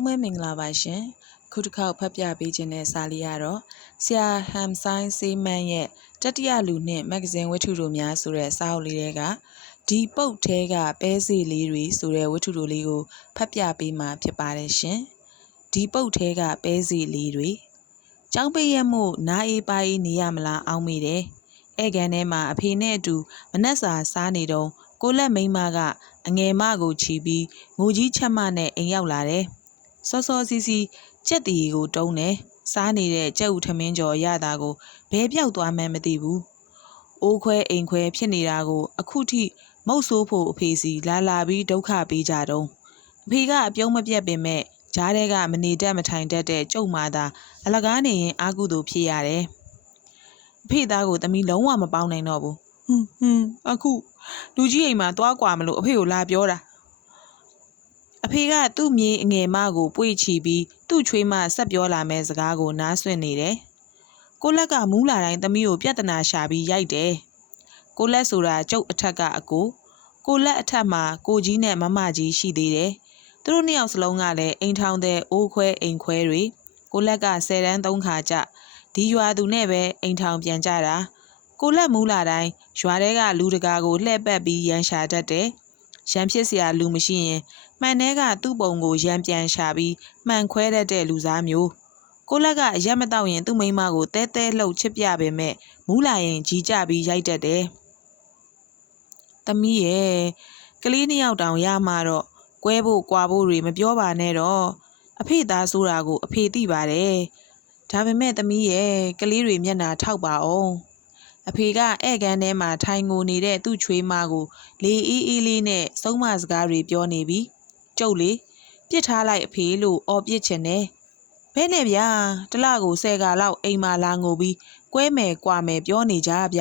လုံးပဲမင်္ဂလာပါရှင်ခုတစ်ခေါက်ဖတ်ပြပေးခြင်းတဲ့စာလေးကတော့ဆရာဟမ်ဆိုင်စေးမန်းရဲ့တတိယလူနှင့်မဂ္ဂဇင်းဝတ္ထုတို့များဆိုတဲ့စာအုပ်လေးတွေကဒီပုတ်သေးကပဲစီလေးတွေဆိုတဲ့ဝတ္ထုတို့လေးကိုဖတ်ပြပေးမှာဖြစ်ပါတယ်ရှင်ဒီပုတ်သေးကပဲစီလေးတွေကျောင်းပိတ်ရက်မှုနားအေးပါအေးနေရမလားအောင်းမိတယ်ဧကန်ထဲမှာအဖေနဲ့အတူမနှက်စာစားနေတော့ကိုလက်မိန်းမကအငယ်မကိုချီပြီးငိုကြီးချက်မနဲ့အိမ်ရောက်လာတယ်။ စောစောစီးစီးကြက်တီကိုတုံးတယ်။စားနေတဲ့ကြက်ဥထမင်းကျော်ရတာကိုဘဲပြောက်သွားမှန်းမသိဘူး။အိုးခွဲအိမ်ခွဲဖြစ်နေတာကိုအခုထိမုတ်ဆိုးဖို့အဖေစီလာလာပြီးဒုက္ခပေးကြတော့အဖေကအပြုံးမပြတ်ပင်မဲ့ဂျားတဲ့ကမနေတတ်မထိုင်တတ်တဲ့ကျုပ်မာသာအလကားနေရင်အာကုသို့ဖြစ်ရတယ်။အဖေသားကိုသမီးလုံးဝမပေါင်းနိုင်တော့ဘူး။ဟွန်းဟွန်းအခုလူကြီးအိမ်မှာသွားကွာမလို့အဖေကိုလာပြောတာ အဖေကသူ့မြေအငယ်မကိုပွေ့ချီပြီးသူ့ချွေးမဆက်ပြောလာမဲ့စကားကိုနားဆွင့်နေတယ်ကိုလက်ကမူးလာတိုင်းသမီးကိုပြဿနာရှာပြီးရိုက်တယ်ကိုလက်ဆိုတာကျုပ်အထက်ကအကိုကိုလက်အထက်မှာကိုကြီးနဲ့မမကြီးရှိသေးတယ်သူတို့နှစ်ယောက်စလုံးကလည်းအိမ်ထောင်တဲ့အိုးခွဲအိမ်ခွဲတွေကိုလက်က10တန်း3ခါကြဒီရွာသူနဲ့ပဲအိမ်ထောင်ပြန်ကြတာကိုလက်မူးလာတိုင်းရွာထဲကလူတကာကိုလှည့်ပတ်ပြီးရန်ရှာတတ်တယ်။ ရန်ဖြစ်စရာလူမရှိရင်မှန်တဲ့ကသူ့ပုံကိုရန်ပြန်ရှာပြီးမှန်ခွဲတတ်တဲ့လူစားမျိုးကိုလက်ကအရက်မတော့ရင်သူ့မိမကိုတဲတဲလှုပ်ချစ်ပြပေမဲ့မူးလာရင်ကြီးကြပြီးရိုက်တတ်တယ်။သမီးရဲ့ကလေးနှစ်ယောက်တောင်ရမှတော့ကွဲဖို့ကွာဖို့တွေမပြောပါနဲ့တော့အဖေသားဆိုတာကိုအဖေသိပါတယ်။ဒါပေမဲ့သမီးရဲ့ကလေးတွေမျက်နာထောက်ပါအောင်။ အဖေကဧကန်ထဲမှာထိုင်ငိုနေတဲ့သူ့ချွေးမကိုလေအေးအေးလေးနဲ့စုံမစကားတွေပြောနေပြီကျုပ်လေပြစ်ထားလိုက်အဖေလို့အော်ပြစ်ချင်တယ်ဘဲနဲ့ဗျာတလကိုဆယ်ကာလောက်အိမ်မာလာငိုပြီးကွဲမယ်ကွာမယ်ပြောနေကြဗျ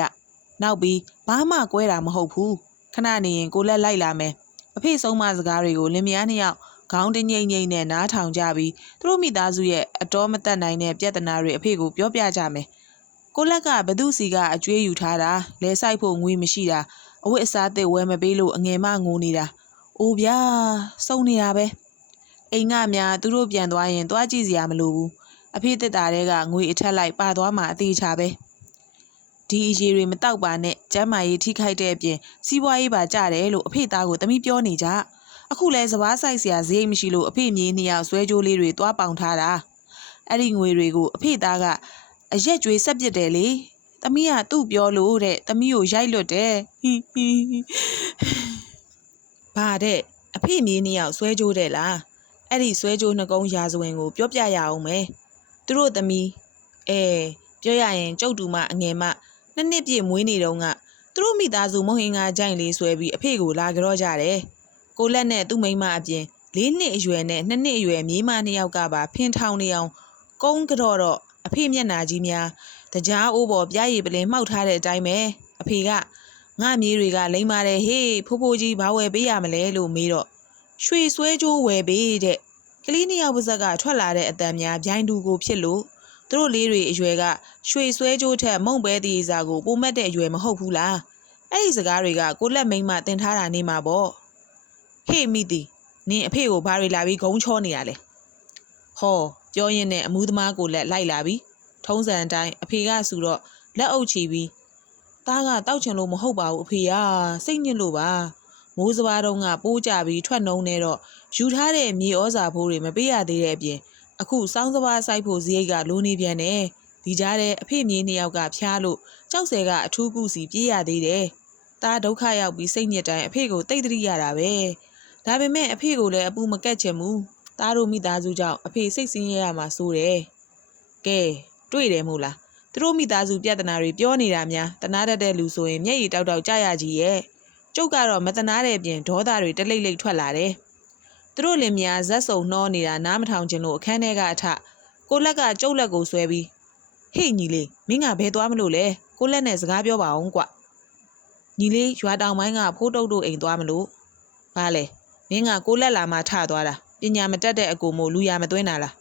နောက်ပြီးဘာမှကွဲတာမဟုတ်ဘူးခဏနေရင်ကိုလက်လိုက်လာမယ်အဖေဆုံးမစကားတွေကိုလင်မယားနှစ်ယောက်ခေါင်းတငိမ့်ငိမ့်နဲ့နားထောင်ကြပြီးသူတို့မိသားစုရဲ့အတော်မတက်နိုင်တဲ့ပြဿနာတွေအဖေကိုပြောပြကြမယ် ကိုလက်ကဘသူစီကအကျွေးယူထားတာလဲဆိုင်ဖို့ငွေမရှိတာအဝတ်အစားသစ်ဝယ်မပေးလို့အငယ်မငိုနေတာအိုးဗျာစုံနေတာပဲအိမ်ကများသူတို့ပြန်သွားရင်သွားကြည့်စရာမလိုဘူးအဖေတက်တာတွေကငွေအထက်လိုက်ပါသွားမှအသေးချပဲဒီအရေးတွေမတောက်ပါနဲ့ကျမ်းမာရေးထိခိုက်တဲ့အပြင်စီးပွားရေးပါကြတယ်လို့အဖေသားကိုသမီးပြောနေကြအခုလဲစပားဆိုင်စရာဈေးမရှိလို့အဖေမြေးနှစ်ယောက်ဆွဲကြိုးလေးတွေသွားပေါင်ထားတာအဲ့ဒီငွေတွေကိုအဖေသားက အရက်ကျွေးဆက်ပစ်တယ်လေ။သမီးကသူ့ပြောလို့တဲ့။သမီးကိုရိုက်လွတ်တယ်။ဟီဟီ။ဘာတဲ့အဖေမြေးနှစ်ယောက်ဆွဲကြိုးတယ်လား။အဲ့ဒီဆွဲကြိုးနှကုံးရာဇဝင်ကို ပြောပြရအောင်မယ်။သူတို့သမီးအဲပြောရရင်ကျုပ်တူမအငယ်မနှစ်နှစ်ပြည့်မွေးနေတုန်းကသူတို့မိသားစုမုံဟင်ကကြိုင်လေးဆွဲပြီးအဖေကိုလာကြောကြတယ်။ကိုလက်နဲ့သူ့မိန်းမအပြင်လေးနှစ်အရွယ်နဲ့နှစ်နှစ်အရွယ်မြေးမနှစ်ယောက်ကပါဖင်ထောင်နေအောင်ကုန်းကြော့တော့ အဖေမျက်နှာကြီးများတကြားအိုးပေါ်ပြားရည်ပလင်မှောက်ထားတဲ့အတိုင်းပဲအဖေကငါမြေးတွေကလိမ့်ပါတယ်ဟေးဖိုးဖိုးကြီးဘာဝယ်ပေးရမလဲလို့မေးတော့ရွှေဆွဲကြိုးဝယ်ပေးတဲ့ကလေးနှစ်ယောက်ပါဇက်ကထွက်လာတဲ့အတန်များဗျိုင်းတူကိုဖြစ်လို့သူတို့လေးတွေအရွယ်ကရွှေဆွဲကြိုးထက်မုံပဲတီးစာကိုပိုမက်တဲ့အရွယ်မဟုတ်ဘူးလားအဲ့ဒီစကားတွေကကိုလက်မိန်မတင်ထားတာနေမှာပေါ့ဟေ့မိတီနင်အဖေကိုဘာတွေလာပြီးဂုံချောနေရလဲဟောပြောရင်းနဲ့အမှုသမားကိုလက်လိုက်လာပြီးထုံးစံအတိုင်းအဖေကဆူတော့လက်အုပ်ချီပြီးသားကတောက်ချင်လို့မဟုတ်ပါဘူးအဖေကစိတ်ညစ်လို့ပါမိုးစပါးတုံးကပိုးကြပြီးထွက်နှုံနေတော့ယူထားတဲ့မြေဩဇာဖိုးတွေမပေးရသေးတဲ့အပြင်အခုစောင်းစပါးစိုက်ဖို့ဈေးကလိုနေပြန်တယ်ဒီကြားတဲ့အဖေမြေးနှစ်ယောက်ကဖျားလို့ကြောက်ဆယ်ကအထူးကုစီပြေးရသေးတယ်သားဒုက္ခရောက်ပြီးစိတ်ညစ်တိုင်းအဖေကိုတိတ်တရိရတာပဲဒါပေမဲ့အဖေကိုလည်းအပူမကက်ချင်ဘူး သားတို့မိသားစုကြောင့်အဖေစိတ်ဆင်းရဲရမှာစိုးတယ်။ကဲတွေ့တယ်မို့လား။သူတို့မိသားစုပြဿနာတွေပြောနေတာများတနာတတ်တဲ့လူဆိုရင်မျက်ရည်တောက်တောက်ကြရကြီးရဲ့။ကျုပ်ကတော့မတနာတဲ့အပြင်ဒေါသတွေတလိမ့်လိမ့်ထွက်လာတယ်။သူတို့လင်မယားဇက်စုံနှောနေတာနားမထောင်ခြင်းလို့အခန်းထဲကအထကိုလက်ကကျုပ်လက်ကိုဆွဲပြီးဟေ့ညီလေးမင်းကဘဲသွားမလို့လဲကိုလက်နဲ့စကားပြောပါအောင်ကွညီလေးရွာတောင်ပိုင်းကဖိုးတုတ်တို့အိမ်သွားမလို့ဘာလဲမင်းကကိုလက်လာမှထသွားတာ ပညာမတတ်တဲ့အကိုမို့လူရမသွင်းတာလား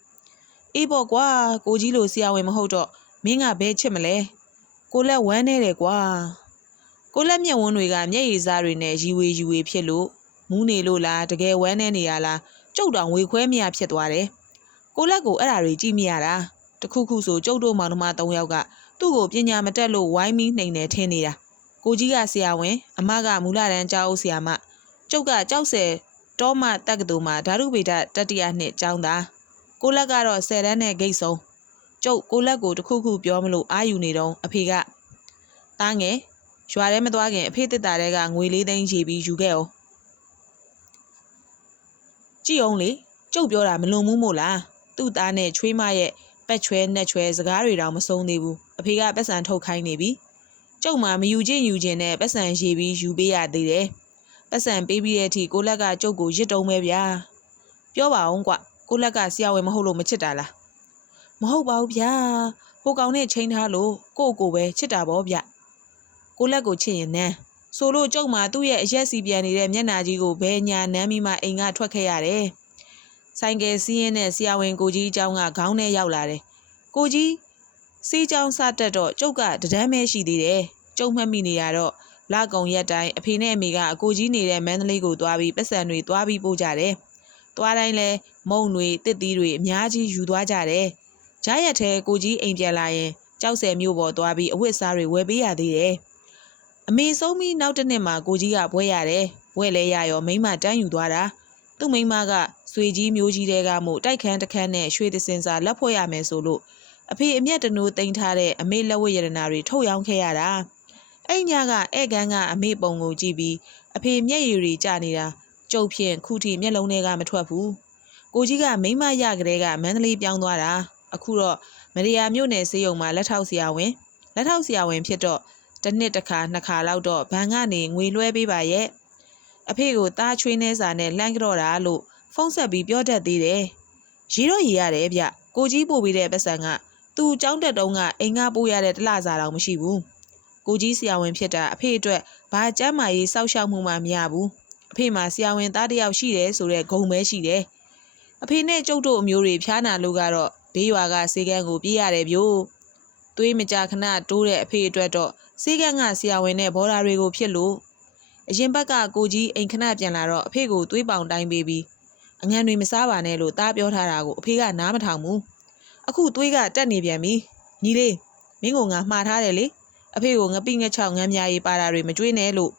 အေးပေါ့ကွာကိုကြီးလိုဆရာဝန်မဟုတ်တော့မင်းကဘဲချစ်မလဲကိုလက်ဝမ်းနေတယ်ကွာကိုလက်မျက်ဝန်းတွေကမျက်ရည်စားတွေနဲ့ရီဝေရီဝေဖြစ်လို့မူးနေလို့လားတကယ်ဝမ်းနေနေရလားကျုပ်တောင်ဝေခွဲမရဖြစ်သွားတယ်ကိုလက်ကိုအဲ့ဒါတွေကြည့်မရတာတခုခုဆိုကျုပ်တို့မောင်နှမ၃ယောက်ကသူ့ကိုပညာမတက်လို့ဝိုင်းပြီးနှိမ်နေထင်းနေတာကိုကြီးကဆရာဝန်အမကမူလတန်းကျောင်းအုပ်ဆရာမကျုပ်ကကြောက်ဆယ် တောမတက္ကသိုလ်မှာဓာတုဗေဒတတိယနှစ်ကျောင်းသားကိုလက်ကတော့ဆယ်တန်းနဲ့ဂိတ်ဆုံးကျုပ်ကိုလက်ကိုတခုခုပြောမလို့အာယူနေတော့အဖေကတားငယ်ရွာထဲမသွားခင်အဖေတစ်တာတဲကငွေလေးသိန်းရေပြီးယူခဲ့အောင်ကြည့်အောင်လေကျုပ်ပြောတာမလွန်ဘူးမို့လားသူ့သားနဲ့ချွေးမရဲ့ပက်ချွဲနဲ့ချွဲစကားတွေတောင်မဆုံးသေးဘူးအဖေကပတ်စံထုတ်ခိုင်းနေပြီကျုပ်မှမယူချင်းယူချင်းနဲ့ပတ်စံရေပြီးယူပေးရသေးတယ် ပတ်စံပေးပြီးတဲ့အထိကိုလက်ကကျုပ်ကိုရစ်တုံးပဲဗျာပြောပါအောင်ကွကိုလက်ကဆရာဝန်မဟုတ်လို့မချစ်တာလားမဟုတ်ပါဘူးဗျာဟိုကောင်နဲ့ချိန်ထားလို့ကို့ကိုပဲချစ်တာပေါ့ဗျကိုလက်ကိုချစ်ရင်နန်းဆိုလို့ကျုပ်မှသူ့ရဲ့အရက်စီပြန်နေတဲ့မျက်နှာကြီးကိုဘယ်ညာနမ်းပြီးမှအိမ်ကထွက်ခဲ့ရတယ်ဆိုင်ကယ်စီးရင်နဲ့ဆရာဝန်ကိုကြီးအကြောင်းကခေါင်းနဲ့ရောက်လာတယ်ကိုကြီးစီးကြောင်းစတက်တော့ကျုပ်ကတဒန်းမဲရှိသေးတယ်ကျုပ်မှတ်မိနေရတော့ လကုံရက်တိုင်းအဖေနဲ့အမေကအကိုကြီးနေတဲ့မန္တလေးကိုသွားပြီးပတ်စံတွေသွားပြီးပို့ကြတယ်သွားတိုင်းလဲမုံတွေတစ်သီးတွေအများကြီးယူသွားကြတယ်ဂျားရက်ထဲကိုကြီးအိမ်ပြန်လာရင်ကြောက်စဲမျိုးပေါ်သွားပြီးအဝတ်အစားတွေဝယ်ပေးရသေးတယ်အမေဆုံးပြီးနောက်တစ်နှစ်မှာကိုကြီးကဘွဲရတယ်ဘွဲလဲရရောမိမတန်းယူသွားတာသူ့မိမကဆွေကြီးမျိုးကြီးတဲကမို့တိုက်ခန်းတစ်ခန်းနဲ့ရွှေသစင်စာလက်ဖွဲ့ရမယ်ဆိုလို့အဖေအမျက်တနိုးတင်ထားတဲ့အမေလက်ဝတ်ရတနာတွေထုတ်ရောင်းခဲ့ရတာ အဲ့ညကဧကန်ကအမေပုံကိုကြည့်ပြီးအဖေမျက်ရည်တွေကျနေတာကျုပ်ဖြင့်ခုထိမျက်လုံးထဲကမထွက်ဘူးကိုကြီးကမိမရကလေးကမန္တလေးပြောင်းသွားတာအခုတော့မရိယာမြို့နယ်စေယုံမှာလက်ထောက်ဆရာဝန်လက်ထောက်ဆရာဝန်ဖြစ်တော့တစ်နှစ်တစ်ခါနှစ်ခါလောက်တော့ဘဏ်ကနေငွေလွှဲပေးပါရဲ့အဖေကိုတားချွေးနေစာနဲ့လှမ်းကြော့တာလို့ဖုန်းဆက်ပြီးပြောတတ်သေးတယ်ရီတော့ရီရတယ်ဗျကိုကြီးပို့ပြီးတဲ့ပတ်စံကသူ့ចောင်းတက်တုံးကအိမ်ကပို့ရတဲ့တလစာတောင်မရှိဘူး ကိုကြီးဆရာဝန်ဖြစ်တာအဖေအတွက်ဘာကျမ်းမာရေးစောက်ရှောက်မှုမှမရဘူးအဖေမှာဆရာဝန်သားတစ်ယောက်ရှိတယ်ဆိုတဲ့ဂုံပဲရှိတယ်အဖေနဲ့ကျုပ်တို့အမျိုးတွေဖျားနာလို့ကတော့ဘေးရွာကစေကန်းကိုပြေးရတယ်ဗျို့သွေးမကြခဏတိုးတဲ့အဖေအတွက်တော့စေကန်းကဆရာဝန်နဲ့ဘော်ဒါတွေကိုဖြစ်လို့အရင်ဘက်ကကိုကြီးအိမ်ခဏပြန်လာတော့အဖေကိုသွေးပေါင်တိုင်းပေးပြီးအငံတွေမစားပါနဲ့လို့သားပြောထားတာကိုအဖေကနားမထောင်ဘူးအခုသွေးကတက်နေပြန်ပြီညီလေးမင်းကငါမှားထားတယ်လေ အဖေကိုငပိငက်ချောက်ငမ်းမြားရေးပါတာတွေမကြွေးနဲ့လို့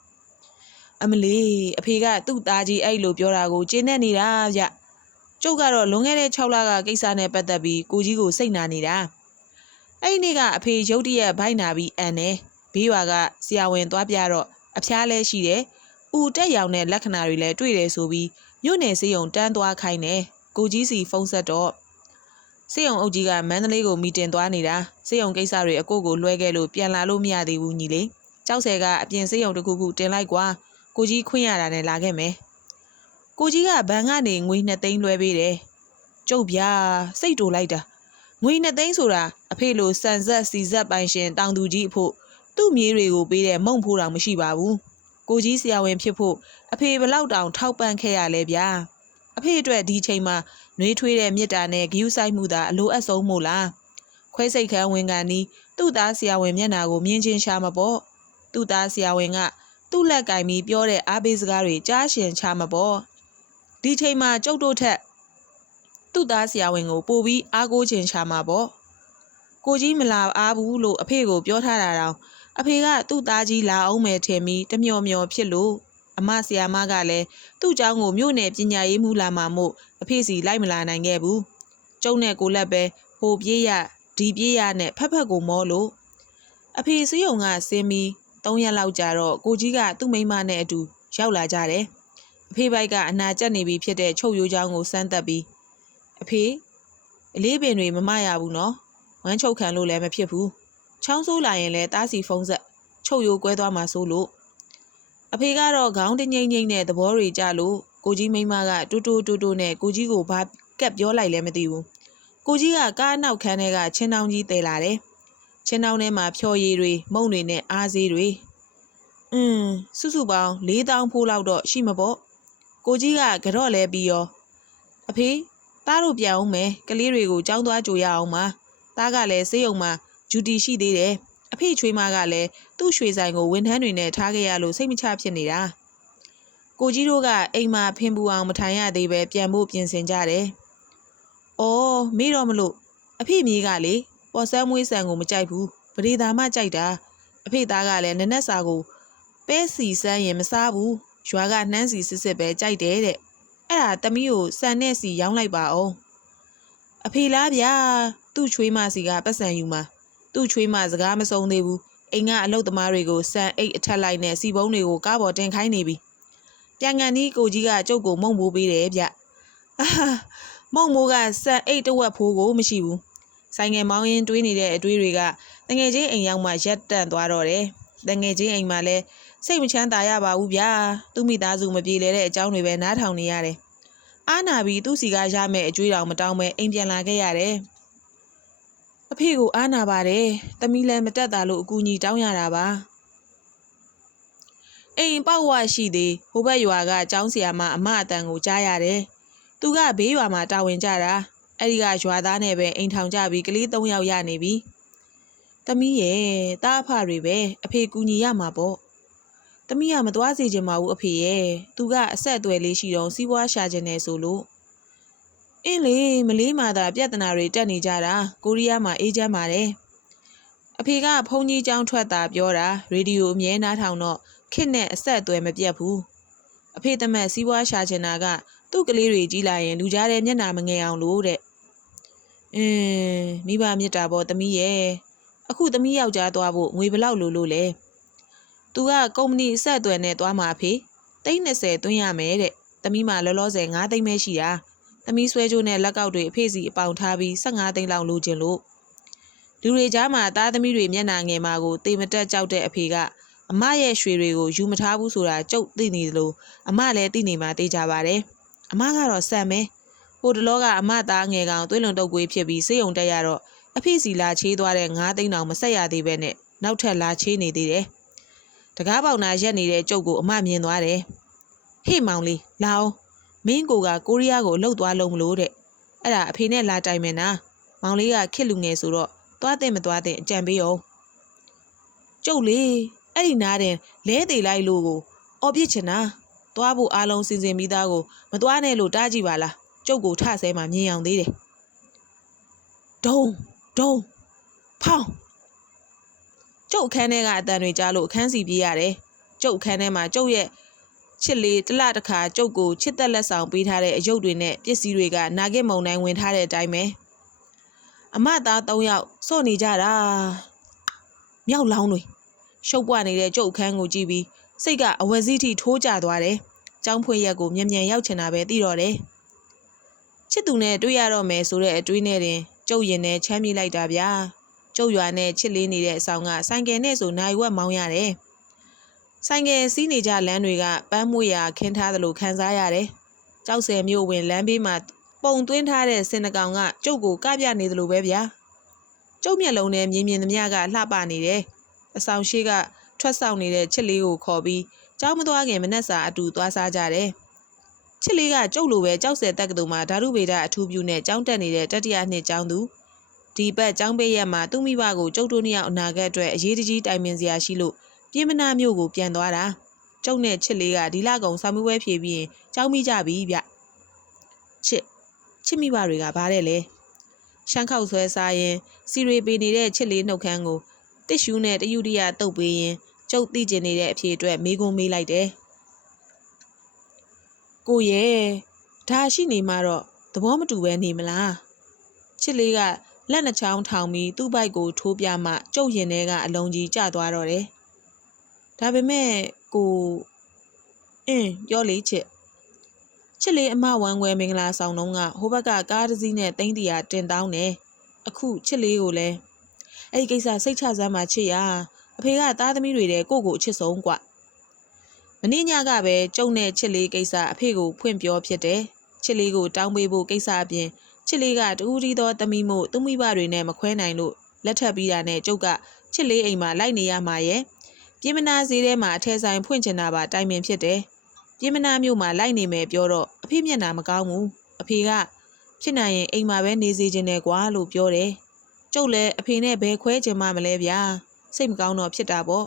အမလီအဖေကသူ့သားကြီးအဲ့လိုပြောတာကိုကျင်းနေနေတာဗျကျုပ်ကတော့လွန်ခဲ့တဲ့6လကကိစ္စနဲ့ပတ်သက်ပြီးကိုကြီးကိုစိတ်နာနေတာအဲ့ဒီနေ့ကအဖေရုတ်တရက်ဘိုက်နာပြီးအန်နေဘေးရွာကဆရာဝန်သွားပြတော့အဖျားလဲရှိတယ်။ဦးတက်ရောင်တဲ့လက္ခဏာတွေလည်းတွေ့တယ်ဆိုပြီးမြို့နယ်စေယုံတန်းသွားခိုင်းတယ်။ကိုကြီးစီဖုန်းဆက်တော့ စေယုံအုပ်ကြီးကမန္တလေးကိုမီတင်သွားနေတာစေယုံကိစ္စတွေအကိုကိုလွှဲခဲ့လို့ပြန်လာလို့မရသေးဘူးညီလေး။ကြောက်ဆယ်ကအပြင်စေယုံတစ်ခုခုတင်လိုက်ကွာ။ကိုကြီးခွင့်ရတာနဲ့လာခဲ့မယ်။ကိုကြီးကဘဏ်ကနေငွေ2သိန်းလွှဲပေးတယ်။ကျုပ်ဗျာစိတ်တူလိုက်တာ။ငွေ2သိန်းဆိုတာအဖေလိုစံဆက်စီဆက်ပိုင်ရှင်တောင်သူကြီးအဖို့သူ့မြေးတွေကိုပေးတဲ့မုံဖိုးတောင်မရှိပါဘူးကိုကြီးဆရာဝန်ဖြစ်ဖို့အဖေဘလောက်တောင်ထောက်ပံ့ခဲ့ရလဲဗျာ အဖေအတွက်ဒီချိန်မှာနှွေးထွေးတဲ့မြစ်တာနဲ့ဂယုဆိုင်မှုသာအလိုအဆုံးမို့လားခွဲစိတ်ခန်းဝင်ကန်နီးသူ့သားဆရာဝန်မျက်နာကိုမြင်ချင်းရှာမပေါ့သူ့သားဆရာဝန်ကသူ့လက်ကင်ပြီးပြောတဲ့အားပေးစကားတွေကြားရှင်ချမပေါ့ဒီချိန်မှာကျုပ်တို့ထက်သူ့သားဆရာဝန်ကိုပို့ပြီးအားကိုးချင်ရှာမှာပေါ့ကိုကြီးမလာအားဘူးလို့အဖေကိုပြောထားတာတောင်အဖေကသူ့သားကြီးလာအောင်မယ်ထင်ပြီးတမျောမျောဖြစ်လို့ အမဆီယာမကလည်းသူ့เจ้าကိုမြို့နယ်ပညာရေးမှုလာမှာမို့အဖေစီလိုက်မလာနိုင်ခဲ့ဘူးကျုံနဲ့ကိုလက်ပဲဟိုပြေးရဒီပြေးရနဲ့ဖက်ဖက်ကိုမောလို့အဖေစည်းုံကဆင်းပြီး၃ရက်လောက်ကြာတော့ကိုကြီးကသူ့မိန်းမနဲ့အတူရောက်လာကြတယ်အဖေဘိုက်ကအနာကျက်နေပြီဖြစ်တဲ့ချုပ်ရိုးချောင်းကိုစမ်းသက်ပြီးအဖေအလေးပင်တွေမမရဘူးနော်ဝမ်းချုပ်ခံလို့လည်းမဖြစ်ဘူးချောင်းဆိုးလာရင်လည်းတားစီဖုံးဆက်ချုပ်ရိုးကွဲသွားမှာဆိုလို့ အဖေကတော့ခေါင်းတငိမ့်ငိမ့်နဲ့သဘောတွေကြလို့ကိုကြီးမိမကတူတူတူတူနဲ့ကိုကြီးကိုဘာကက်ပြောလိုက်လဲမသိဘူးကိုကြီးကကားနောက်ခန်းထဲကချင်းတောင်ကြီးတည်လာတယ်ချင်းတောင်ထဲမှာဖြော်ရည်တွေမုံတွေနဲ့အားစေးတွေอืมစုစုပေါင်း၄000ဖိုးလောက်တော့ရှိမှာပေါ့ကိုကြီးကကြော့လဲပြီးရောအဖေသားတို့ပြန်အောင်မယ်ကလေးတွေကိုကြောင်းသွားကြိုရအောင်ပါသားကလည်းစေးုံမှာဂျူတီရှိသေးတယ် အဖေချွေးမကလည်းသူ့ရွှေဆိုင်ကိုဝန်ထမ်းတွေနဲ့ထားခဲ့ရလို့စိတ်မချဖြစ်နေတာကိုကြီးတို့ကအိမ်မှာဖင်ပူအောင်မထိုင်ရသေးပဲပြန်ဖို့ပြင်ဆင်ကြတယ်။အော်မေးတော့မလို့အဖေမြေးကလေပေါ်ဆန်းမွေးဆန်ကိုမကြိုက်ဘူးပရိသာမှကြိုက်တာအဖေသားကလည်းနက်နက်စာကိုပဲစီစမ်းရင်မစားဘူးရွာကနှမ်းစီစစ်စစ်ပဲကြိုက်တယ်တဲ့အဲ့ဒါတမီးကိုစံနဲ့စီရောင်းလိုက်ပါအောင်အဖေလားဗျာသူ့ချွေးမစီကပတ်စံယူမှာ သူ့ချွေးမစကားမဆုံးသေးဘူးအိမ်ကအလုတ်သမားတွေကိုစံအိတ်အထက်လိုက်နဲ့စီပုံးတွေကိုကားပေါ်တင်ခိုင်းနေပြီပြန်ကန်ဒီကိုကြီးကကျုပ်ကိုမုံမိုးပေးတယ်ဗျအာမုံမိုးကစံအိတ်တဝက်ဖိုးကိုမရှိဘူးဆိုင်ငယ်မောင်းရင်တွေးနေတဲ့အတွေးတွေကတငယ်ချင်းအိမ်ရောက်မှရက်တန့်သွားတော့တယ်တငယ်ချင်းအိမ်မှာလည်းစိတ်မချမ်းသာရပါဘူးဗျာသူ့မိသားစုမပြေလည်တဲ့အကြောင်းတွေပဲနားထောင်နေရတယ်အားနာပြီးသူ့စီကရမယ့်အကျွေးတော်မတောင်းပဲအိမ်ပြန်လာခဲ့ရတယ်အ ဖေကိုအားနာပါတယ်သမီးလည်းမတက်တာလို့အကူအညီတောင်းရတာပါအိမ်ပေါက်ဝရှိသေးဟိုဘက်ရွာကကျောင်းဆရာမအမအတန်ကိုကြားရတယ်သူကဘေးရွာမှာတာဝန်ကြတာအဲ့ဒီကရွာသားနဲ့ပဲအိမ်ထောင်ကြပြီးကလေး၃ယောက်ရနေပြီသမီးရဲ့တားအဖတွေပဲအဖေကူညီရမှာပေါ့။တမီးကမသွားစေချင်ပါဘူးအဖေရဲ့။သူကအဆက်အသွယ်လေးရှိတော့စီးပွားရှာချင်နေဆိုလို့။ အင်းလေမလေးမာသာပြဿနာတွေတက်နေကြတာကိုရီးယားမှာအေးချမ်းပါတယ်။အဖေကဖုန်းကြီးကြောင်းထွက်တာပြောတာရေဒီယိုအမြဲနားထောင်တော့ခစ်နဲ့အဆက်အသွယ်မပြတ်ဘူး။အဖေသမက်စီးပွားရှာချင်တာကသူ့ကလေးတွေကြီးလာရင်လူကြားတဲ့မျက်နှာမငယ်အောင်လို့တဲ့။အင်းမိဘမြစ်တာပေါ့တမီးရဲ့။အခုတမီးယောက်ျားသွားဖို့ငွေဘယ်လောက်လိုလို့လဲ။ "तू ကကုမ္ပဏီအဆက်အသွယ်နဲ့သွားမှာဖေ။သိန်း20သွင်းရမယ်တဲ့။သမီးမှလောလောဆယ်9သိန်းပဲရှိတာ။ သမီးဆွဲကြိုးနဲ့လက်ကောက်တွေအဖေစီအပေါင်ထားပြီး15သိန်းလောက်လိုချင်လို့။လူတွေကြားမှာသားသမီးတွေမျက်နှာငယ်မှာကိုတေမတက်ကြောက်တဲ့အဖေကအမရဲ့ရွှေတွေကိုယူမထားဘူးဆိုတာကြုတ်သိနေသလိုအမလည်းသိနေမှသိကြပါတယ်။အမကတော့စံပဲ။ဟိုတလောကအမသားငယ်ကောင်သွေးလွန်တုပ်ကွေးဖြစ်ပြီးစေယုံတက်ရတော့အဖေစီလာချေးသွားတဲ့9သိန်းတောင်မဆက်ရသေးပဲနဲ့နောက်ထပ်လာချေးနေသေးတယ်။တကားပေါက်နာရက်နေတဲ့ကျုပ်ကိုအမမြင်သွားတယ်။ဟေ့မောင်လေးလာအောင် မင်းကိုကကိုရီးယားကိုလှုပ်သွားလုံးမလို့တဲ့။အဲ့ဒါအဖေနဲ့လာတိုင်မယ်နာ။မောင်လေးကခစ်လူငယ်ဆိုတော့သွားတဲ့မသွားတဲ့အကြံပေးအောင်။ကျုပ်လေအဲ့ဒီနားတင်လဲသေးလိုက်လို့ကိုအော်ပြစ်ချင်တာ။သွားဖို့အားလုံးစင်စင်ပြီးသားကိုမသွားနဲ့လို့တားကြည့်ပါလား။ကျုပ်ကိုထဆဲမှမြင်အောင်သေးတယ်။ဒုံဒုံဖောင်းကျုပ်အခန်းထဲကအတန်တွေကြားလို့အခန်းစီပြေးရတယ်။ကျုပ်အခန်းထဲမှာကျုပ်ရဲ့ ချစ်လေးတစ်လတစ်ခါကျုပ်ကိုချစ်သက်လက်ဆောင်ပေးထားတဲ့အယုတ်တွေနဲ့ပစ္စည်းတွေကနာဂစ်မုံတိုင်းဝင်ထားတဲ့အတိုင်းပဲ။အမသား၃ယောက်စော့နေကြတာ။မြောက်လောင်းတွေရှုပ်ပွားနေတဲ့ကျုပ်အခန်းကိုကြည့်ပြီးစိတ်ကအဝက်စီးထိထိုးကျသွားတယ်။ကျောင်းဖွင့်ရက်ကိုမြန်မြန်ရောက်ချင်တာပဲသိတော့တယ်။ချစ်သူနဲ့တွေ့ရတော့မယ်ဆိုတဲ့အတွေးနဲ့တင်ကျုပ်ရင်နဲ့ချမ်းမြေ့လိုက်တာဗျာ။ကျုပ်ရွာနဲ့ချစ်လေးနေတဲ့အဆောင်ကဆိုင်ကယ်နဲ့ဆိုနိုင်ဝက်မောင်းရတယ်။ ဆိုင်ကယ်စီးနေကြလမ်းတွေကပန်းမွေရာခင်းထားသလိုခံစားရတယ်။ကြောက်စဲမျိုးဝင်လမ်းဘေးမှာပုံသွင်းထားတဲ့စင်တကောင်ကကျုပ်ကိုကပြနေသလိုပဲဗျာ။ကျုပ်မျက်လုံးနဲ့မြင်မြင်သမျှကလှပနေတယ်။အဆောင်ရှိကထွက်ဆောင်နေတဲ့ချစ်လေးကိုခေါ်ပြီးကြောင်းမသွားခင်မနှက်စာအတူသွားစားကြတယ်။ချစ်လေးကကျုပ်လိုပဲကြောက်စဲတက်ကတူမှာဓာတုဗေဒအထူးပြုနဲ့ကြောင်းတက်နေတဲ့တတိယနှစ်ကျောင်းသူဒီဘက်ကျောင်းပေးရက်မှာသူ့မိဘကိုကျုပ်တို့နှစ်ယောက်အနာဂတ်အတွက်အရေးတကြီးတိုင်ပင်စရာရှိလို့ ပြင်းမနာမျိုးကိုပြန်သွားတာကျုပ်နဲ့ချစ်လေးကဒီလကုံစာမှုပွဲဖြေပြီးရင်ကျောင်းမိကြပြီဗျချစ်ချစ်မိဘတွေကဗားတယ်လေရှမ်းခောက်ဆွဲစားရင်စီရီပေနေတဲ့ချစ်လေးနှုတ်ခမ်းကိုတစ်ရှူးနဲ့တယူတရတုပ်ပေးရင်ကျုပ်သိကျင်နေတဲ့အဖြေအတွက်မေးခွန်းမေးလိုက်တယ်ကိုရဲ့ဒါရှိနေမှတော့သဘောမတူပဲနေမလားချစ်လေးကလက်နှချောင်းထောင်ပြီးသူ့ဘိုက်ကိုထိုးပြမှကျုပ်ရင်ထဲကအလုံးကြီးကျသွားတော့တယ် ဒါပေမဲ့ကိုအင်းပြောလေချစ်ချစ်လေးအမဝမ်းခွဲမင်္ဂလာဆောင်တော့ကဟိုဘက်ကကားတစ်စီးနဲ့တင်းတရာတင်တောင်းတယ်အခုချစ်လေးကိုလည်းအဲ့ဒီကိစ္စစိတ်ချစမ်းမှချစ်ရအဖေကသားသမီးတွေတဲ့ကိုကိုအချစ်ဆုံးกว่าမင်းညကပဲကျုံနဲ့ချစ်လေးကိစ္စအဖေကိုဖွင့်ပြောဖြစ်တယ်ချစ်လေးကိုတောင်းပေးဖို့ကိစ္စအပြင်ချစ်လေးကတူးတီသောသမီးမို့သူ့မိဘတွေနဲ့မခွဲနိုင်လို့လက်ထပ်ပြီးတာနဲ့ကျုပ်ကချစ်လေးအိမ်မှာလိုက်နေရမှာရဲ့ ပြည်မနာဈေးထဲမှာအထက်ဆိုင်ဖွင့်ချင်တာပါတိုင်ပင်ဖြစ်တယ်ပြည်မနာမြို့မှာလိုက်နေမယ်ပြောတော့အဖေမျက်နှာမကောင်းဘူးအဖေကဖြစ်နိုင်ရင်အိမ်မှာပဲနေစေချင်တယ်ကွာလို့ပြောတယ်ကျုပ်လည်းအဖေနဲ့ဘယ်ခွဲချင်မှမလဲဗျာစိတ်မကောင်းတော့ဖြစ်တာပေါ့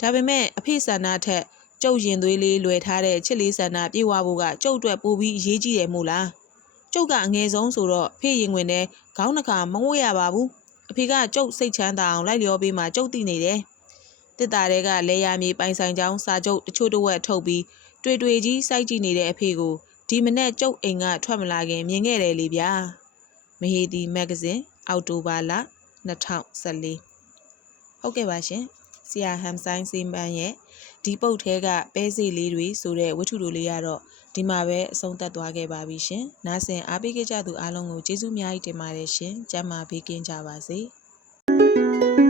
ဒါပေမဲ့အဖေဆန္ဒထက်ကျုပ်ရင်သွေးလေးလွယ်ထားတဲ့ချစ်လေးဆန္ဒပြေဝဖို့ကကျုပ်အတွက်ပိုပြီးအရေးကြီးတယ်မို့လားကျုပ်ကအငယ်ဆုံးဆိုတော့ဖေရင်ဝင်နဲ့ခေါင်းတစ်ခါမငွေ့ရပါဘူးအဖေကကျုပ်စိတ်ချမ်းသာအောင်လိုက်လျောပေးမှကျုပ်သိနေတယ် တစ်တာတွေကလေယာမြေပိုင်ဆိုင်ကြောင်းစာချုပ်တချို့တစ်ဝက်ထုတ်ပြီးတွေ့တွေ့ကြီးစိုက်ကြည့်နေတဲ့အဖေကိုဒီမနေ့ကျုပ်အိမ်ကထွက်မလာခင်မြင်ခဲ့တယ်လေဗျာမဟေဒီမဂ္ဂဇင်းအောက်တိုဘာလ2014ဟုတ်ကဲ့ပါရှင်ဆရာဟမ်ဆိုင်စီမန်ရဲ့ဒီပုတ်ထဲကပဲစိတ်လေးတွေဆိုတဲ့ဝတ္ထုတို့လေးကတော့ဒီမှာပဲအဆုံးသတ်သွားခဲ့ပါပြီရှင်။နားဆင်အားပေးခဲ့ကြသူအားလုံးကိုကျေးဇူးအများကြီးတင်ပါတယ်ရှင်။ကျမ်းမာပေးကင်းကြပါစေ။